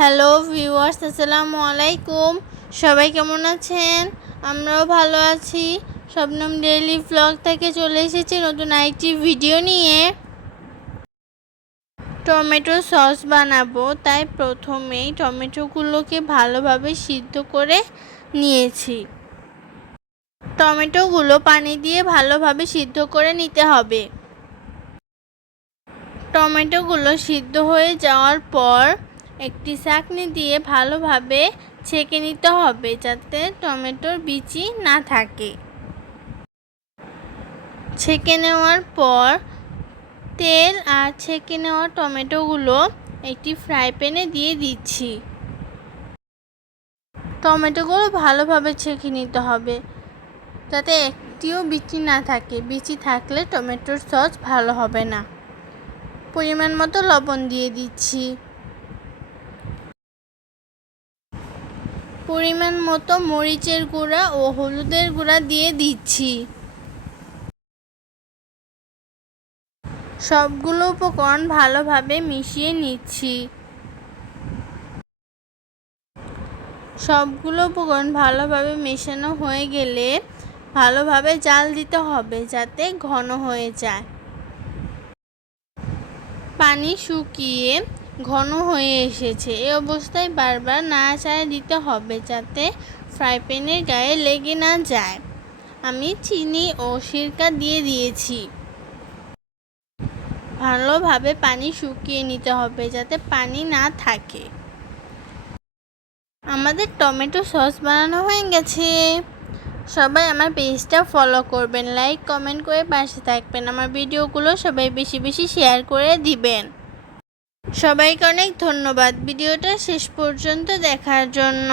Hello viewers, আসসালামু আলাইকুম। সবাই কেমন আছেন? আমরাও ভালো আছি। শবনম ডেইলি ব্লগ থেকে চলে এসেছি নতুন আরেকটি ভিডিও নিয়ে। টমেটো সস বানাবো, তাই প্রথমেই টমেটোগুলোকে ভালোভাবে সিদ্ধ করে নিয়েছি। টমেটোগুলো পানি দিয়ে ভালোভাবে সিদ্ধ করে নিতে হবে। টমেটোগুলো সিদ্ধ হয়ে যাওয়ার পর একটি ছাঁকনি দিয়ে ভালোভাবে ছেঁকে নিতে হবে, যাতে টমেটোর বিচি না থাকে। ছেঁকে নেওয়ার পর তেল আর ছেঁকে নেওয়া টমেটোগুলো একটি ফ্রাই প্যানে দিয়ে দিচ্ছি। টমেটোগুলো ভালোভাবে ছেঁকে নিতে হবে, যাতে একটিও বিচি না থাকে। বিচি থাকলে টমেটোর সস ভালো হবে না। পরিমাণ মতো লবণ দিয়ে দিচ্ছি। পরিমাণ মতো মরিচের গুঁড়া ও হলুদের গুঁড়া দিয়ে দিচ্ছি। সবগুলো উপকরণ ভালোভাবে মিশিয়ে নিচ্ছি। সবগুলো উপকরণ ভালোভাবে মেশানো হয়ে গেলে ভালোভাবে জাল দিতে হবে, যাতে ঘন হয়ে যায়। পানি শুকিয়ে ঘন হয়ে এসেছে। এই অবস্থায় বারবার নাড়াচাড়া দিতে হবে, যাতে ফ্রাই প্যানের গায়ে লেগে না যায়। আমি চিনি ও সিরকা দিয়ে দিয়েছি। ভালোভাবে পানি শুকিয়ে নিতে হবে, যাতে পানি না থাকে। আমাদের টমেটো সস বানানো হয়ে গেছে। সবাই আমার পেজটা ফলো করবেন, লাইক কমেন্ট করে পাশে থাকবেন। আমার ভিডিওগুলো সবাই বেশি বেশি শেয়ার করে দিবেন। সবাইকে অনেক ধন্যবাদ ভিডিওটা শেষ পর্যন্ত দেখার জন্য।